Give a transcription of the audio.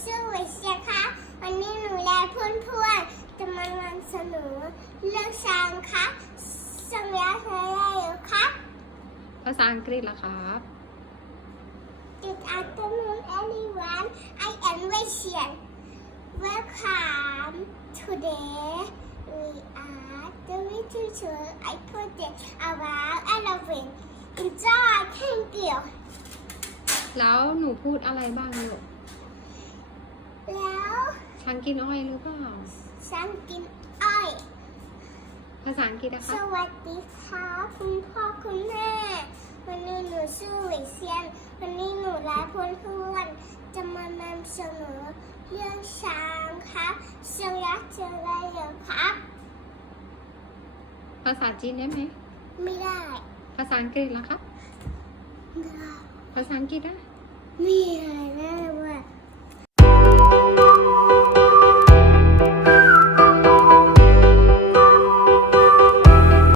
ชื่อวิเชียค่ะ วันนี้หนูและเพื่อนๆจะมานำเสนอเรื่องช้างค่ะสัญญาเธอได้หรือครับ ภาษาอังกฤษล่ะครับ Good afternoon everyone I am Vixian Welcome today we are doing tutor I project about elephant Enjoy thank you แล้วหนูพูดอะไรบ้างลูกแล้วช้างกินอ้อยหรือเปล่าฉันกินอ้อยภาษาอังกฤษนะสคะวัสดีค่ะคุณพ่อคุณแม่ วันนี้หนูชื่อหลิเซียน วันนี้หนูและเพื่อนๆจะมานำเสนอเรื่องช้างครับเชียงยักษ์เชียงรายเหรอครับ ภาษาจีนได้ไหมไม่ได้ภาษาอังกฤษล่ะครับไม่ได้ภาษาอังกฤษได้ไม่ได้นะ